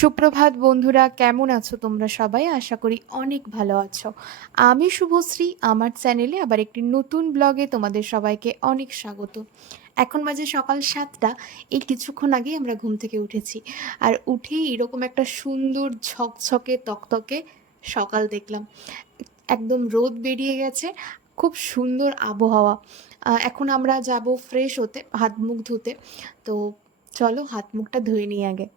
সুপ্রভাত বন্ধুরা, কেমন আছো তোমরা সবাই? আশা করি অনেক ভালো আছো। আমি শুভশ্রী, আমার চ্যানেলে আবার একটি নতুন ব্লগে তোমাদের সবাইকে অনেক স্বাগত। এখন বাজে সকাল 7টা। এই কিছুক্ষণ আগেই আমরা ঘুম থেকে উঠেছি, আর উঠেই এরকম একটা সুন্দর ঝকঝকে তকতকে সকাল দেখলাম। একদম রোদ বেরিয়ে গেছে, খুব সুন্দর আবহাওয়া। এখন আমরা যাব ফ্রেশ হতে, হাত মুখ ধুতে। তো চলো হাত মুখটা ধুয়ে নিই আগে।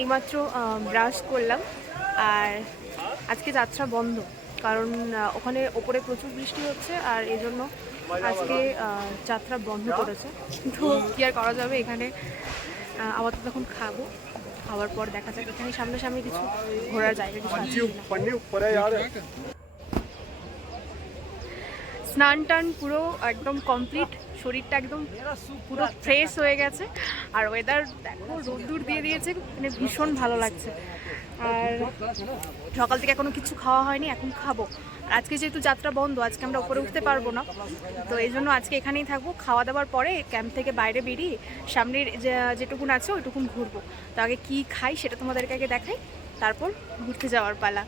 এইমাত্র ব্রাশ করলাম। আর আজকে যাত্রা বন্ধ, কারণ ওখানে ওপরে প্রচুর বৃষ্টি হচ্ছে, আর এই জন্য আজকে যাত্রা বন্ধ করেছে। তো কী আর করা যাবে, এখানে আপাতত তখন খাবো, খাওয়ার পর দেখা যাক এখানে সামনাসামনি কিছু ঘোরার জায়গা কিছু আছে কিনা। স্নান টান পুরো একদম কমপ্লিট, শরীরটা একদম পুরো ফ্রেশ হয়ে গেছে। আর ওয়েদার দেখো, রোদ্দুর দিয়ে দিয়েছে, মানে ভীষণ ভালো লাগছে। আর সকাল থেকে এখনো কিছু খাওয়া হয়নি, এখন খাবো। আর আজকে যেহেতু যাত্রা বন্ধ, আজকে আমরা উপরে উঠতে পারবো না, তো এই জন্য আজকে এখানেই থাকবো। খাওয়া দাওয়ার পরে ক্যাম্প থেকে বাইরে বেরিয়ে সামনের যেটুকুন আছে ওইটুকুন ঘুরবো। তো আগে কী খাই সেটা তোমাদেরকে আগে দেখাই, তারপর ঘুরতে যাওয়ার পালা।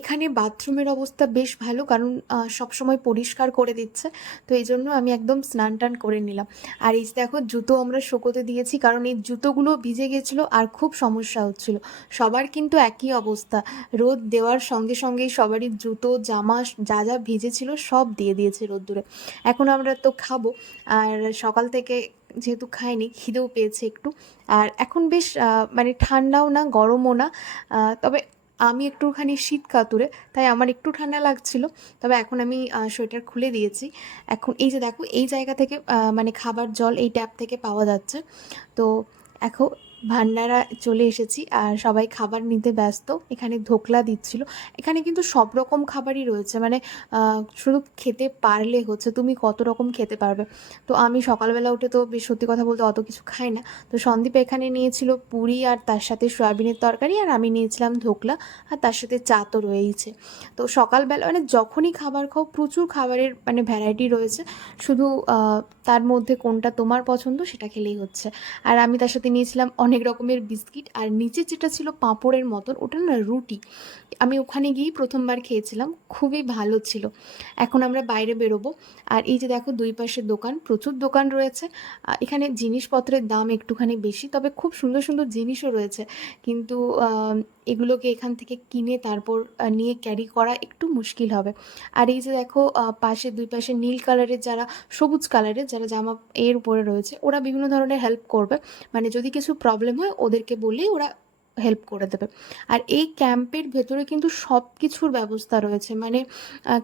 এখানে বাথরুমের অবস্থা বেশ ভালো, কারণ সবসময় পরিষ্কার করে দিচ্ছে। তো এই জন্য আমি একদম স্নান টান করে নিলাম। আর এই যে দেখো, জুতো আমরা শুকোতে দিয়েছি, কারণ এই জুতোগুলো ভিজে গেছিলো আর খুব সমস্যা হচ্ছিল। সবার কিন্তু একই অবস্থা, রোদ দেওয়ার সঙ্গে সঙ্গেই সবারই জুতো জামা যা যা ভিজেছিল সব দিয়ে দিয়েছে রোদ্দুরে। এখন আমরা তো খাবো, আর সকাল থেকে যেহেতু খাইনি, খিদেও পেয়েছে একটু। আর এখন বেশ মানে ঠান্ডাও না গরমও না, তবে আমি একটুখানি শীত কাতুরে, তাই আমার একটু ঠান্ডা লাগছিল। তবে এখন আমি সোয়েটার খুলে দিয়েছি। এখন এই যে দেখো, এই জায়গা থেকে মানে খাবার জল এই ট্যাপ থেকে পাওয়া যাচ্ছে। তো এখন ভান্ডারা চলে এসেছি, আর সবাই খাবার নিতে ব্যস্ত। এখানে ধোকলা দিচ্ছিল। এখানে কিন্তু সব রকম খাবারই রয়েছে, মানে শুধু খেতে পারলে হচ্ছে, তুমি কত রকম খেতে পারবে। তো আমি সকালবেলা উঠে তো বেশ সত্যি কথা বলতে অত কিছু খাই না। তো সন্দীপ এখানে নিয়েছিল পুরি, আর তার সাথে সয়াবিনের তরকারি, আর আমি নিয়েছিলাম ধোকলা, আর তার সাথে চা তো রয়েইছে। তো সকালবেলা মানে যখনই খাবার খাও, প্রচুর খাবারের মানে ভ্যারাইটি রয়েছে। শুধু তার মধ্যে কোনটা তোমার পছন্দ সেটা খেলেই হচ্ছে। আর আমি তার সাথে নিয়েছিলাম অনেক রকমের বিস্কিট, আর নিচে যেটা ছিল পাঁপড়ের মতন, ওটা না রুটি। আমি ওখানে গিয়েই প্রথমবার খেয়েছিলাম, খুবই ভালো ছিল। এখন আমরা বাইরে বেরোবো। আর এই যে দেখো, দুই পাশে দোকান, প্রচুর দোকান রয়েছে। এখানে জিনিসপত্রের দাম একটুখানি বেশি, তবে খুব সুন্দর সুন্দর জিনিসও রয়েছে। কিন্তু এগুলোকে এখান থেকে কিনে তারপর নিয়ে ক্যারি করা একটু মুশকিল হবে। আর এই যে দেখো, পাশে দুই পাশে নীল কালারের যারা, সবুজ কালারের যারা জামা এর উপরে রয়েছে, ওরা বিভিন্ন ধরনের হেল্প করবে। মানে যদি কিছু প্রবলেম হয় ওদেরকে বললেই ওরা হেল্প করে দেবে। আর এই ক্যাম্পের ভেতরে কিন্তু সব কিছুর ব্যবস্থা রয়েছে, মানে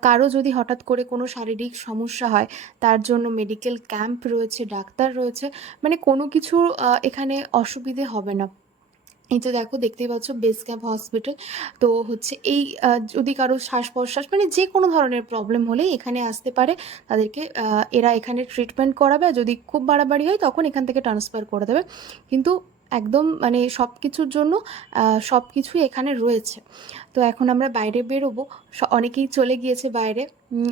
কারো যদি হঠাৎ করে কোনো শারীরিক সমস্যা হয়, তার জন্য মেডিকেল ক্যাম্প রয়েছে, ডাক্তার রয়েছে, মানে কোনো কিছুর এখানে অসুবিধে হবে না। এই যে দেখো, দেখতেই পাচ্ছ বেস ক্যাম্প হসপিটাল। তো হচ্ছে এই যদি কারো শ্বাস প্রশ্বাস মানে যে কোনো ধরনের প্রবলেম হলে এখানে আসতে পারে। তাদেরকে এরা এখানে ট্রিটমেন্ট করাবে, আর যদি খুব বাড়াবাড়ি হয় তখন এখান থেকে ট্রান্সফার করে দেবে। কিন্তু একদম মানে সব কিছুর জন্য সব কিছুই এখানে রয়েছে। তো এখন আমরা বাইরে বেরোবো। অনেকেই চলে গিয়েছে বাইরে,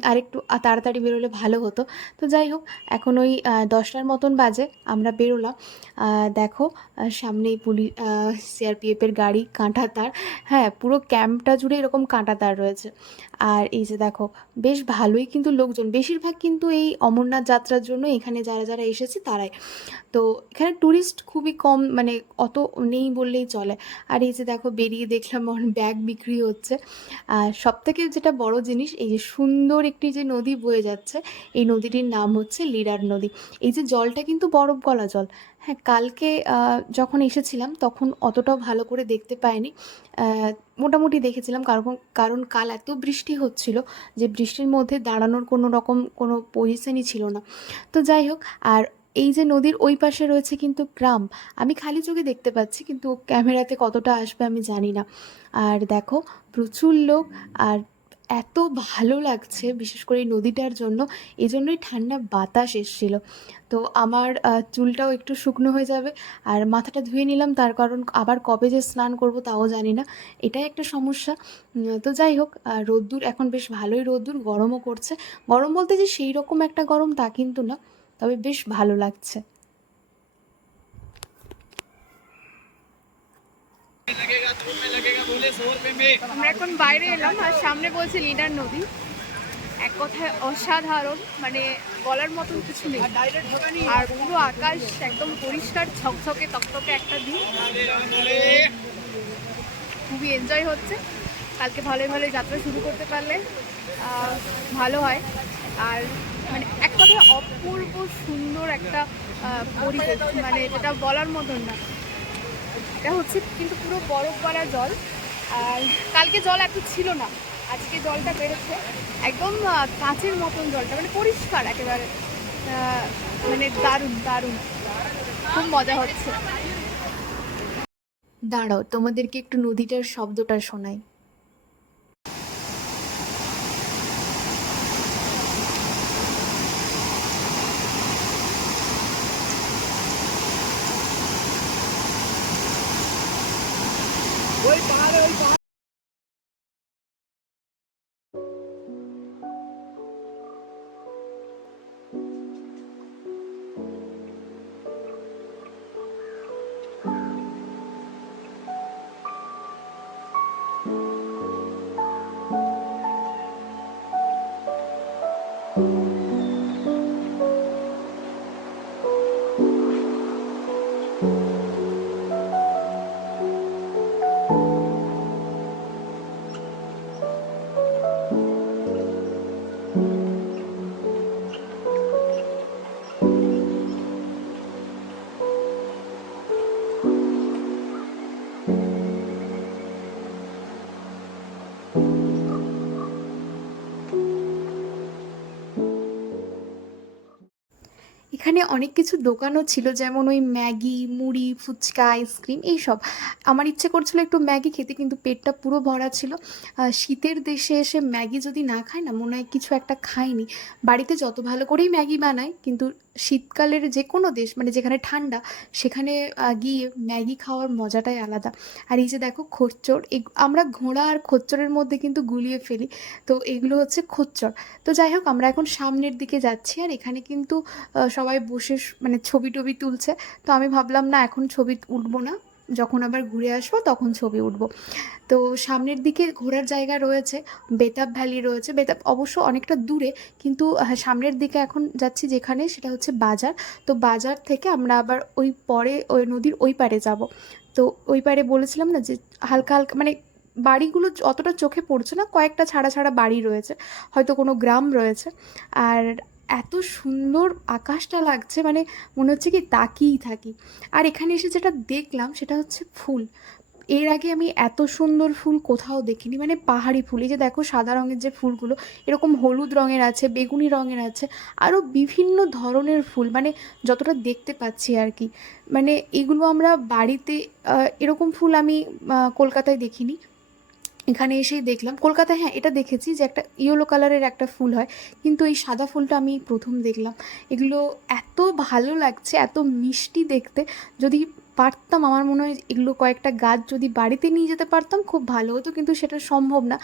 আর একটু তাড়াতাড়ি বেরোলে ভালো হতো। তো যাই হোক, এখন ওই 10টার মতন বাজে, আমরা বেরোলাম। দেখো, সামনেই পুলিশ, সিআরপিএফের গাড়ি, কাঁটা তার। হ্যাঁ, পুরো ক্যাম্পটা জুড়ে এরকম কাঁটা তার রয়েছে। আর এই যে দেখো, বেশ ভালোই কিন্তু লোকজন, বেশিরভাগ কিন্তু এই অমরনাথ যাত্রার জন্য এখানে যারা যারা এসেছে তারাই। তো এখানে ট্যুরিস্ট খুবই কম, মানে অত নেই বললেই চলে। আর এই যে দেখো, বেরিয়ে দেখলাম ব্যাগ বিক্রি হচ্ছে। আর সবথেকে যেটা বড় জিনিস, এই যে সুন্দর একটি যে নদী বয়ে যাচ্ছে, এই নদীটির নাম হচ্ছে লিডার নদী। এই যে জলটা কিন্তু বরফ গলা জল। হ্যাঁ, কালকে যখন এসেছিলাম তখন অতটাও ভালো করে দেখতে পাইনি, মোটামুটি দেখেছিলাম, কারণ কারণ কাল এত বৃষ্টি হচ্ছিল যে বৃষ্টির মধ্যে দাঁড়ানোর কোনো রকম কোনো পজিশনই ছিল না। তো যাই হোক, আর এই যে নদীর ওই পাশে রয়েছে কিন্তু গ্রাম, আমি খালি চোখে দেখতে পাচ্ছি, কিন্তু ক্যামেরাতে কতটা আসবে আমি জানি না। আর দেখো, প্রচুর লোক, আর এত ভালো লাগছে বিশেষ করে এই নদীটার জন্য। এই জন্যই ঠান্ডা বাতাস এসছিল। তো আমার চুলটাও একটু শুকনো হয়ে যাবে, আর মাথাটা ধুয়ে নিলাম, তার কারণ আবার কবে যে স্নান করব তাও জানি না, এটাই একটা সমস্যা। তো যাই হোক, রোদ্দুর এখন বেশ ভালোই রোদ্দুর, গরমও করছে। গরম বলতে যে সেই রকম একটা গরম তা কিন্তু না, তবে বেশ ভালো লাগছে। আমরা এখন বাইরে এলাম আর সামনে বলছে লিডার নদী। এক কথায় অসাধারণ, মানে বলার মতন কিছু নেই। আর পুরো আকাশ একদম পরিষ্কার ঝকঝকে তকতকে একটা দিন, খুবই এনজয় হচ্ছে। কালকে ভালোই ভালোই যাত্রা শুরু করতে পারলে ভালো হয়। আর মানে এক কথায় অপূর্ব সুন্দর একটা পরিবেশ, মানে যেটা বলার মতন না। এটা হচ্ছে কিন্তু পুরো বরফ পড়া জল, আর কালকে জল এত ছিল না, আজকে জলটা বেড়েছে একদম কাঁচের মতন জলটা, মানে পরিষ্কার একেবারে, মানে দারুণ দারুণ, খুব মজা হচ্ছে। দাঁড়াও, তোমাদেরকে একটু নদীটার শব্দটা শোনাই। এখানে অনেক কিছু দোকানও ছিল, যেমন ওই ম্যাগি, মুড়ি, ফুচকা, আইসক্রিম এইসব। আমার ইচ্ছে করছিল একটু ম্যাগি খেতে, কিন্তু পেটটা পুরো ভরা ছিল। শীতের দেশে এসে ম্যাগি যদি না খাই না, মনে হয় কিছু একটা খাইনি। বাড়িতে যত ভালো করেই ম্যাগি বানাই, কিন্তু শীতকালের যে কোনো দেশ, মানে যেখানে ঠান্ডা, সেখানে গিয়ে ম্যাগি খাওয়ার মজাটাই আলাদা। আর এই যে দেখো খচ্চর, আমরা ঘোড়া আর খচ্চরের মধ্যে কিন্তু গুলিয়ে ফেলি, তো এগুলো হচ্ছে খচ্চর। তো যাই হোক, আমরা এখন সামনের দিকে যাচ্ছি, আর এখানে কিন্তু সবাই বসে মানে ছবি টবি তুলছে। তো আমি ভাবলাম না, এখন ছবি উঠবো না, যখন আবার ঘুরে আসবো তখন ছবি উঠবো। তো সামনের দিকে ঘোরার জায়গা রয়েছে, বেতাব ভ্যালি রয়েছে। বেতাব অবশ্য অনেকটা দূরে, কিন্তু সামনের দিকে এখন যাচ্ছি যেখানে, সেটা হচ্ছে বাজার। তো বাজার থেকে আমরা আবার ওই পরে ওই নদীর ওই পারে যাব। তো ওই পারে বলেছিলাম না যে হালকা হালকা, মানে বাড়িগুলো অতটা চোখে পড়ছে না, কয়েকটা ছাড়া ছাড়া বাড়ি রয়েছে, হয়তো কোনো গ্রাম রয়েছে। আর এত সুন্দর আকাশটা লাগছে, মানে মনে হচ্ছে কি তাকিয়েই থাকি। আর এখানে এসে যেটা দেখলাম সেটা হচ্ছে ফুল। এর আগে আমি এত সুন্দর ফুল কোথাও দেখিনি, মানে পাহাড়ি ফুল। এই যে দেখো সাদা রঙের যে ফুলগুলো, এরকম হলুদ রঙের আছে, বেগুনি রঙের আছে, আরও বিভিন্ন ধরনের ফুল, মানে যতটা দেখতে পাচ্ছি আর কি। মানে এগুলো আমরা বাড়িতে এরকম ফুল আমি কলকাতায় দেখিনি, এখানে এসেই দেখলাম। কলকাতায় হ্যাঁ এটা দেখেছি যে একটা ইয়েলো কালারের একটা ফুল হয়, কিন্তু এই সাদা ফুলটা আমি প্রথম দেখলাম। এগুলো এত ভালো লাগছে, এত মিষ্টি দেখতে। যদি পারতাম, আমার মনে হয় এগুলো কয়েকটা গাছ যদি বাড়িতে নিয়ে যেতে পারতাম খুব ভালো হতো, কিন্তু সেটা সম্ভব না।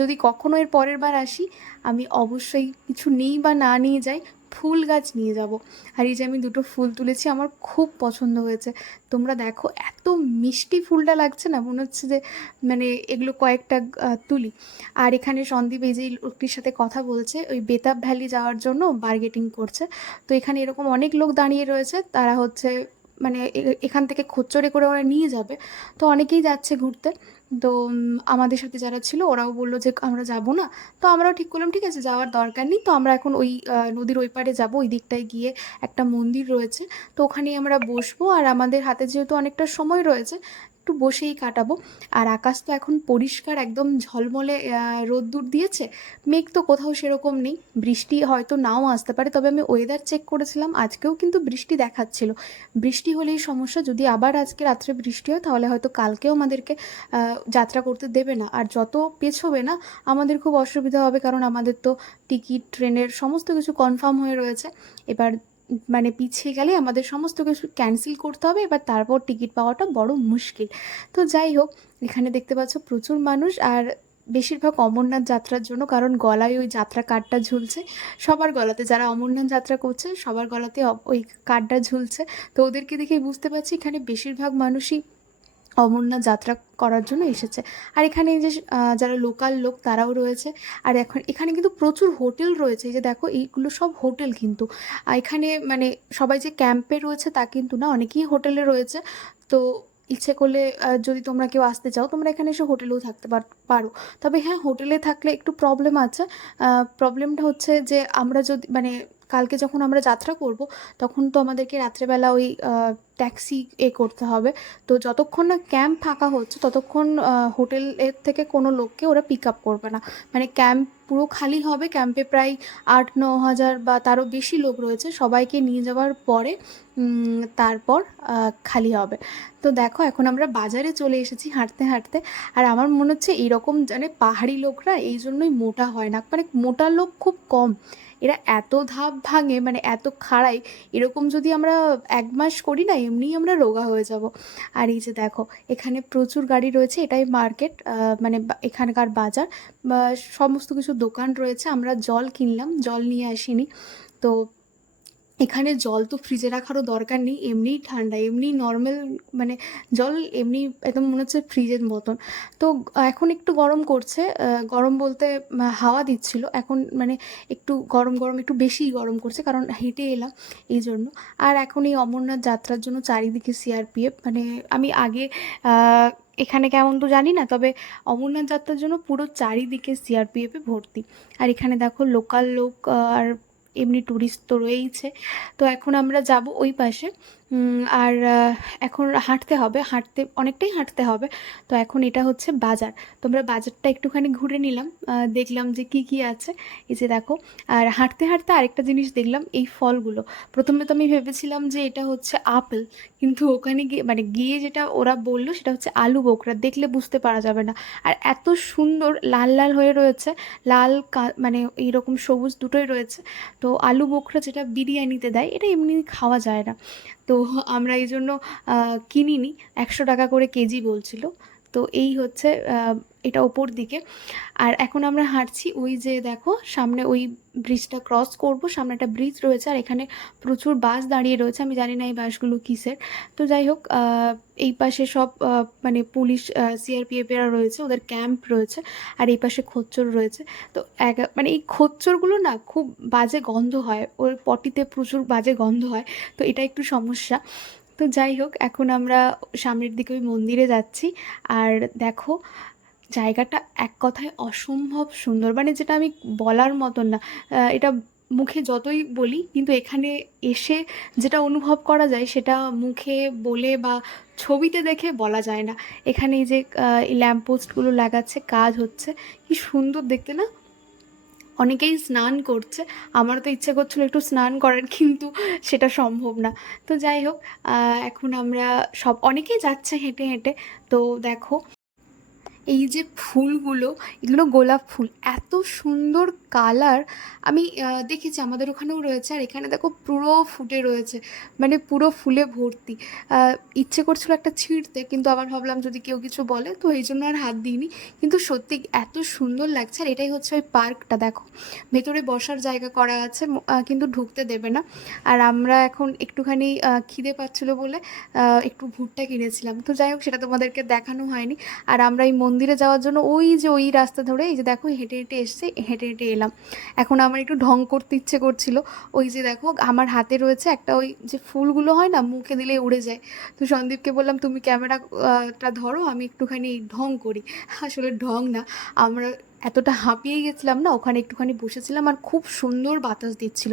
যদি কখনো এর পরের বার আসি, আমি অবশ্যই কিছু নেই বা না নিয়ে যাই, ফুল গাছ নিয়ে যাব। আর এই যে আমি দুটো ফুল তুলেছি, আমার খুব পছন্দ হয়েছে। তোমরা দেখো এত মিষ্টি ফুলটা লাগছে না, মনে হচ্ছে যে মানে এগুলো কয়েকটা তুলি। আর এখানে সন্দীপ এই যে লোকটির সাথে কথা বলছে, ওই বেতাব ভ্যালি যাওয়ার জন্য বার্গেটিং করছে। তো এখানে এরকম অনেক লোক দাঁড়িয়ে রয়েছে, তারা হচ্ছে মানে এখান থেকে খচ্চরে করে ওরা নিয়ে যাবে। তো অনেকেই যাচ্ছে ঘুরতে। তো আমাদের সাথে যারা ছিল ওরাও বললো যে আমরা যাব না। তো আমরাও ঠিক করলাম ঠিক আছে, যাওয়ার দরকার নেই। তো আমরা এখন ওই নদীর ওই পারে যাবো, ওই দিকটায় গিয়ে একটা মন্দির রয়েছে, তো ওখানেই আমরা বসবো। আর আমাদের হাতে যেহেতু অনেকটা সময় রয়েছে, একটু বসেই কাটাবো। আর আকাশ তো এখন পরিষ্কার, একদম ঝলমলে রোদ্দুর দিয়েছে। মেঘ তো কোথাও সেরকম নেই, বৃষ্টি হয়তো নাও আসতে পারে। তবে আমি ওয়েদার চেক করেছিলাম, আজকেও কিন্তু বৃষ্টি দেখাচ্ছিল। বৃষ্টি হলেই সমস্যা, যদি আবার আজকে রাত্রে বৃষ্টি হয় তাহলে হয়তো কালকেও আমাদেরকে যাত্রা করতে দেবে না। আর যত পেছোবে না, আমাদের খুব অসুবিধা হবে, কারণ আমাদের তো টিকিট, ট্রেনের সমস্ত কিছু কনফার্ম হয়ে রয়েছে। এবার মানে পিছিয়ে গেলে আমাদের সমস্ত কিছু ক্যান্সেল করতে হবে, এবার তারপর টিকিট পাওয়াটা বড় মুশকিল। তো যাই হোক, এখানে দেখতে পাচ্ছ প্রচুর মানুষ। আর বেশিরভাগ অমরনাথ যাত্রার জন্য, কারণ গলায় ওই যাত্রা কার্ডটা ঝুলছে সবার গলাতে, যারা অমরনাথ যাত্রা করছে সবার গলাতে ওই কার্ডটা ঝুলছে। তো ওদেরকে দেখেই বুঝতে পারছি এখানে বেশিরভাগ মানুষই অমরনাথ যাত্রা করার জন্য এসেছে। আর এখানে এই যে যারা লোকাল লোক তারাও রয়েছে। আর এখন এখানে কিন্তু প্রচুর হোটেল রয়েছে, এই যে দেখো এইগুলো সব হোটেল কিন্তু। এখানে মানে সবাই যে ক্যাম্পে রয়েছে তা কিন্তু না, অনেকেই হোটেলে রয়েছে। তো ইচ্ছে করলে যদি তোমরা কেউ আসতে চাও তোমরা এখানে এসে হোটেলেও থাকতে পারো। তবে হ্যাঁ, হোটেলে থাকলে একটু প্রবলেম আছে। প্রবলেমটা হচ্ছে যে আমরা যদি মানে কালকে যখন আমরা যাত্রা করব তখন তো আমাদেরকে রাত্রেবেলা ওই ট্যাক্সি করতে হবে। তো যতক্ষণ না ক্যাম্প ফাঁকা হচ্ছে ততক্ষণ হোটেলের থেকে কোনো লোককে ওরা পিক আপ করবে না। মানে ক্যাম্প পুরো খালি হবে, ক্যাম্পে প্রায় 8-9 হাজার বা তারও বেশি লোক রয়েছে, সবাইকে নিয়ে যাওয়ার পরে তারপর খালি হবে। তো দেখো এখন আমরা বাজারে চলে এসেছি হাঁটতে হাঁটতে। আর আমার মনে হচ্ছে এইরকম জানে পাহাড়ি লোকরা এই জন্যই মোটা হয় না, মানে মোটা লোক খুব কম, এরা এত ধাপ ভাঙে মানে এত খাড়াই। এরকম যদি আমরা 1 মাস করি না এমনিই আমরা রোগা হয়ে যাব। আর এই যে দেখো এখানে প্রচুর গাড়ি রয়েছে, এটাই মার্কেট, মানে এখানকার বাজার বা সমস্ত কিছু দোকান রয়েছে। আমরা জল কিনলাম, জল নিয়ে আসিনি। তো এখানে জল তো ফ্রিজে রাখারও দরকার নেই, এমনিই ঠান্ডা, এমনি নর্মাল মানে জল এমনি একদম মনে হচ্ছে ফ্রিজের মতন। তো এখন একটু গরম করছে, গরম বলতে হাওয়া দিচ্ছিল, এখন মানে একটু গরম গরম, একটু বেশিই গরম করছে কারণ হেঁটে এলাম এই জন্য। আর এখন এই অমরনাথ যাত্রার জন্য চারিদিকে সিআরপিএফ, মানে আমি আগে এখানে কেমন তো জানি না, তবে অমরনাথ যাত্রার জন্য পুরো চারিদিকে সিআরপিএফে ভর্তি। আর এখানে দেখো লোকাল লোক আর এমনি ট্যুরিস্ট তো রয়েইছে। তো এখন আমরা যাব ওই পাশে। আর এখন হাঁটতে হবে, অনেকটাই হাঁটতে হবে। তো এখন এটা হচ্ছে বাজার, তোমরা বাজারটা একটুখানি ঘুরে নিলাম, দেখলাম যে কি কি আছে, এই যে দেখো। আর হাঁটতে হাঁটতে আরেকটা জিনিস দেখলাম, এই ফলগুলো। প্রথমে তো আমি ভেবেছিলাম যে এটা হচ্ছে আপেল, কিন্তু ওখানে গিয়ে মানে গিয়ে যেটা ওরা বললো সেটা হচ্ছে আলু বোখরা, দেখলে বুঝতে পারা যাবে না। আর এত সুন্দর লাল লাল হয়ে রয়েছে, লাল মানে এইরকম সবুজ দুটোই রয়েছে। তো আলু বোখরা যেটা বিরিয়ানিতে দেয়, এটা এমনি খাওয়া যায় না। তো আমরা এই জন্য কিনিনি, 100 টাকা করে কেজি বলছিল। তো এই হচ্ছে এটা ওপর দিকে। আর এখন আমরা হাঁটছি, ওই যে দেখো সামনে ওই ব্রিজটা ক্রস করব, সামনে একটা ব্রিজ রয়েছে আর এখানে প্রচুর বাস দাঁড়িয়ে রয়েছে, আমি জানি না এই বাসগুলো কিসের। তো যাই হোক, এই পাশে সব মানে পুলিশ সিআরপিএফেরা রয়েছে, ওদের ক্যাম্প রয়েছে। আর এই পাশে খচ্চর রয়েছে। তো মানে এই খচ্চরগুলো না খুব বাজে গন্ধ হয়, ওর পটিতে প্রচুর বাজে গন্ধ হয়, তো এটা একটু সমস্যা। তো যাই হোক, এখন আমরা সামনের দিকে ওই মন্দিরে যাচ্ছি। আর দেখো জায়গাটা এক কথায় অসম্ভব সুন্দর, মানে যেটা আমি বলার মতন না। এটা মুখে যতই বলি কিন্তু এখানে এসে যেটা অনুভব করা যায় সেটা মুখে বলে বা ছবিতে দেখে বলা যায় না। এখানে এই যে এই ল্যাম্পপোস্টগুলো লাগাচ্ছে, কাজ হচ্ছে, কি সুন্দর দেখতে না। অনেকেই স্নান করছে, আমার তো ইচ্ছে করছিল একটু স্নান করার, কিন্তু সেটা সম্ভব না। তো যাই হোক, এখন আমরা অনেকেই যাচ্ছে হেঁটে হেঁটে। তো দেখো এই যে ফুলগুলো, এগুলো গোলাপ ফুল, এত সুন্দর কালার। আমি দেখেছি আমাদের ওখানেও রয়েছে, আর এখানে দেখো পুরো ফুটে রয়েছে, মানে পুরো ফুলে ভর্তি। ইচ্ছে করছিল একটা ছিঁড়তে, কিন্তু আবার ভাবলাম যদি কেউ কিছু বলে, তো এই জন্য আর হাত দিইনি। কিন্তু সত্যি এত সুন্দর লাগছে। আর এটাই হচ্ছে ওই পার্কটা, দেখো ভেতরে বসার জায়গা করা আছে, কিন্তু ঢুকতে দেবে না। আর আমরা এখন একটুখানি খিদে পাচ্ছিলো বলে একটু ভুট্টা কিনেছিলাম, তো যাই হোক সেটা তোমাদেরকে দেখানো হয়নি। আর আমরা এই মন্দিরে যাওয়ার জন্য ওই যে ওই রাস্তা ধরে, এই যে দেখো হেঁটে হেঁটে এসছে, হেঁটে হেঁটে এলাম। এখন আমার একটু ঢং করতে ইচ্ছে করছিল, ওই যে দেখো আমার হাতে রয়েছে একটা ওই যে ফুলগুলো হয় না মুখে দিলে উড়ে যায়। তো সন্দীপকে বললাম তুমি ক্যামেরাটা ধরো, আমি একটুখানি ঢং করি। আসলে ঢং না, আমরা এতটা হাঁপিয়ে গেছিলাম না, ওখানে একটুখানি বসেছিলাম আর খুব সুন্দর বাতাস দিচ্ছিল।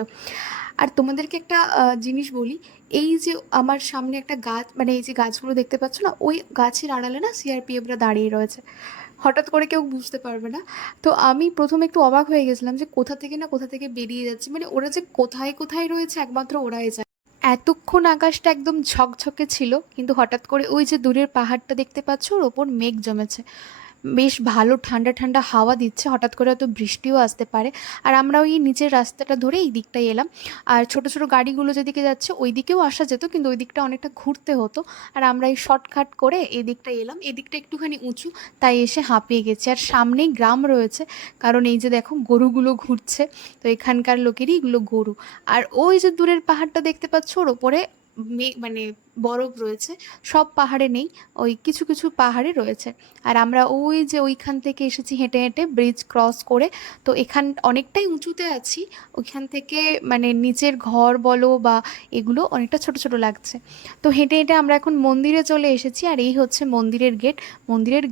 আর তোমাদেরকে একটা জিনিস বলি, এই যে আমার সামনে একটা গাছ, মানে এই যে গাছগুলো দেখতে পাচ্ছ না, ওই গাছের আড়ালে না সিআরপিএফরা দাঁড়িয়ে রয়েছে, হঠাৎ করে কেউ বুঝতে পারবে না। তো আমি প্রথমে একটু অবাক হয়ে গেছিলাম যে কোথা থেকে না কোথা থেকে বেরিয়ে যাচ্ছে, মানে ওরা যে কোথায় কোথায় রয়েছে একমাত্র ওরাই জানে। এতক্ষণ আকাশটা একদম ঝকঝকে ছিল, কিন্তু হঠাৎ করে ওই যে দূরের পাহাড়টা দেখতে পাচ্ছ, ওর ওপর মেঘ জমেছে, বেশ ভালো ঠান্ডা ঠান্ডা হাওয়া দিচ্ছে, হঠাৎ করে হয়তো বৃষ্টিও আসতে পারে। আর আমরা ওই নিচের রাস্তাটা ধরে এই দিকটাই এলাম। আর ছোট ছোট গাড়িগুলো যেদিকে যাচ্ছে ওই দিকেও আসা যেত, কিন্তু ওই দিকটা অনেকটা ঘুরতে হতো। আর আমরা এই শর্টকাট করে এই দিকটা এলাম, এই দিকটা একটুখানি উঁচু, তাই এসে হাঁপিয়ে গেছি। আর সামনেই গ্রাম রয়েছে, কারণ এই যে দেখো গরুগুলো ঘুরছে, তো এখানকার লোকেরই এগুলো গরু। আর ওই যে দূরের পাহাড়টা দেখতে পাচ্ছ, ওর ওপরে মানে বরফ রয়েছে। সব পাহাড়ে নেই, ওই কিছু কিছু পাহাড়ে রয়েছে। আর আমরা ওই যে ওইখান থেকে এসেছি হেঁটে হেঁটে ব্রিজ ক্রস করে। তো এখান অনেকটাই উঁচুতে আছি, ওইখান থেকে মানে নিচের ঘর বলো বা এগুলো অনেকটা ছোট ছোট লাগছে। তো হেঁটে হেঁটে আমরা এখন মন্দিরে চলে এসেছি, আর এই হচ্ছে মন্দিরের গেট। মন্দিরের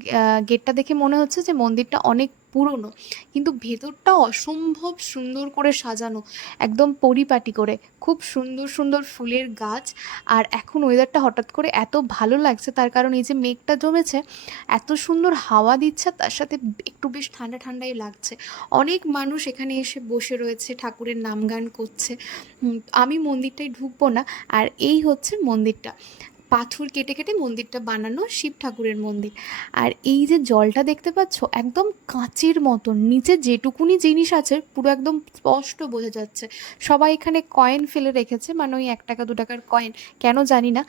গেটটা দেখে মনে হচ্ছে যে মন্দিরটা অনেক পুরনো, কিন্তু ভেতরটা অসম্ভব সুন্দর করে সাজানো, একদম পরিপাটি করে। খুব সুন্দর সুন্দর ফুলের গাছ। আর এখন ওয়েদারটা হঠাৎ করে এত ভালো লাগছে, তার কারণ এই যে মেঘটা জমেছে, এত সুন্দর হাওয়া দিচ্ছে, তার সাথে একটু বেশ ঠান্ডা ঠান্ডাই লাগছে। অনেক মানুষ এখানে এসে বসে রয়েছে, ঠাকুরের নাম গান করছে। আমি মন্দিরটায় ঢুকবো না। আর এই হচ্ছে মন্দিরটা, পাথর কেটে কেটে মন্দিরটা বানানো, শিব ঠাকুরের মন্দির। আর এই যে জলটা দেখতে পাচ্ছ, একদম কাঁচের মতন, নিচে যেটুকুনি জিনিস আছে পুরো একদম স্পষ্ট বোঝা যাচ্ছে। সবাই এখানে কয়েন ফেলে রেখেছে, মানে ওই 1 টাকা 2 টাকার কয়েন, কেন জানি না।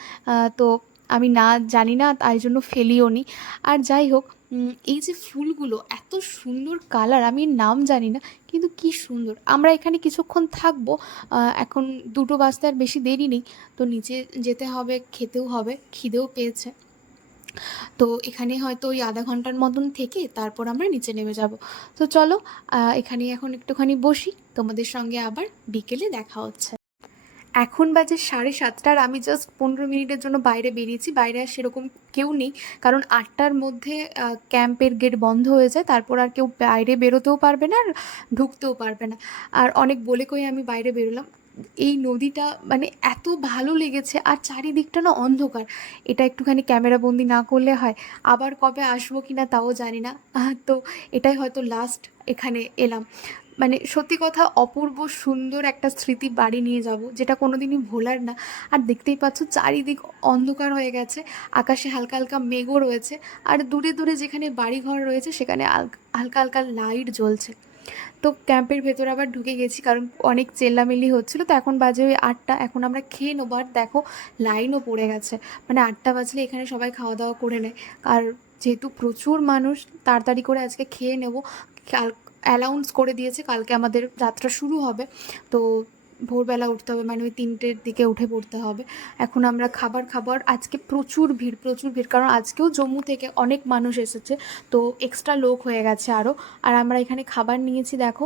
তো আমি না জানি না, তাই জন্য ফেলিও নি। আর যাই হোক, এই যে ফুলগুলো এত সুন্দর কালার, আমি এর নাম জানি না, কিন্তু কি সুন্দর। আমরা এখানে কিছুক্ষণ থাকবো। এখন 2টো বাজতে আর বেশি দেরি নেই, তো নিচে যেতে হবে, খেতেও হবে, খিদেও পেয়েছে। তো এখানে হয়তো ওই আধা ঘন্টার মতন থেকে তারপর আমরা নিচে নেমে যাব। তো চলো, এখানেই এখন একটুখানি বসি, তোমাদের সঙ্গে আবার বিকেলে দেখা হচ্ছে। এখন বাজে 7:30, আর আমি জাস্ট 15 মিনিটের জন্য বাইরে বেরিয়েছি। বাইরে আর সেরকম কেউ নেই, কারণ 8টার মধ্যে ক্যাম্পের গেট বন্ধ হয়ে যায়, তারপর আর কেউ বাইরে বেরোতেও পারবে না আর ঢুকতেও পারবে না। আর অনেক বলে কই আমি বাইরে বেরোলাম। এই নদীটা মানে এত ভালো লেগেছে, আর চারিদিকটা না অন্ধকার। এটা একটুখানি ক্যামেরা বন্দি না করলে হয়। আবার কবে আসবো কি না তাও জানি না। তো এটাই হয়তো লাস্ট এখানে এলাম। মানে সত্যি কথা, অপূর্ব সুন্দর একটা স্মৃতি বাড়ি নিয়ে যাব, যেটা কোনো দিনই ভোলার না। আর দেখতেই পাচ্ছ চারিদিক অন্ধকার হয়ে গেছে, আকাশে হালকা হালকা মেঘও রয়েছে। আর দূরে দূরে যেখানে বাড়িঘর রয়েছে সেখানে হালকা হালকা লাইট জ্বলছে। তো ক্যাম্পের ভেতরে আবার ঢুকে গেছি, কারণ অনেক চেল্লামেল্লি হচ্ছিলো। তো এখন বাজে ওই 8টা, এখন আমরা খেয়ে নেবো। আর দেখো লাইনও পড়ে গেছে, মানে 8টা বাজলে এখানে সবাই খাওয়া দাওয়া করে নেয়। আর যেহেতু প্রচুর মানুষ, তাড়াতাড়ি করে আজকে খেয়ে নেবো। কাল অ্যানাউন্স করে দিয়েছে কালকে আমাদের যাত্রা শুরু হবে, তো ভোরবেলা উঠতে হবে, মানে ওই 3টের দিকে উঠে পড়তে হবে। এখন আমরা খাবার আজকে প্রচুর ভিড়, প্রচুর ভিড়, কারণ আজকেও জম্মু থেকে অনেক মানুষ এসেছে, তো এক্সট্রা লোক হয়ে গেছে আরও। আর আমরা এখানে খাবার নিয়েছি, দেখো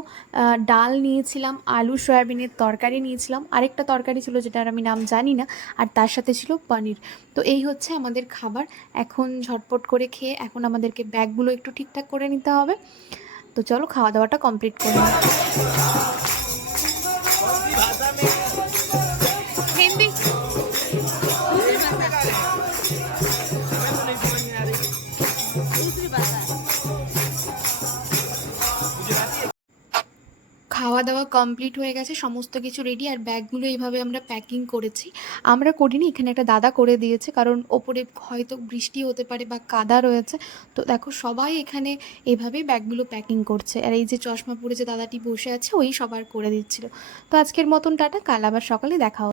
ডাল নিয়েছিলাম, আলু সয়াবিনের তরকারি নিয়েছিলাম, আরেকটা তরকারি ছিল যেটার আমি নাম জানি না, আর তার সাথে ছিল পনির। তো এই হচ্ছে আমাদের খাবার। এখন ঝটপট করে খেয়ে এখন আমাদেরকে ব্যাগগুলো একটু ঠিকঠাক করে নিতে হবে। তো চলো খাওয়া দাওয়াটা কমপ্লিট করে নিই। হিন্দি খাওয়া দাওয়া কমপ্লিট হয়ে গেছে, সমস্ত কিছু রেডি। আর ব্যাগগুলো এইভাবে আমরা প্যাকিং করেছি, আমরা করিনি, এখানে একটা দাদা করে দিয়েছে, কারণ ওপরে হয়তো বৃষ্টি হতে পারে বা কাদা রয়েছে। তো দেখো সবাই এখানে এভাবেই ব্যাগগুলো প্যাকিং করছে। আর এই যে চশমা পরে যে দাদাটি বসে আছে, ওই সবার করে দিচ্ছিল। তো আজকের মতন টাটা, কাল আবার সকালে দেখা হবে।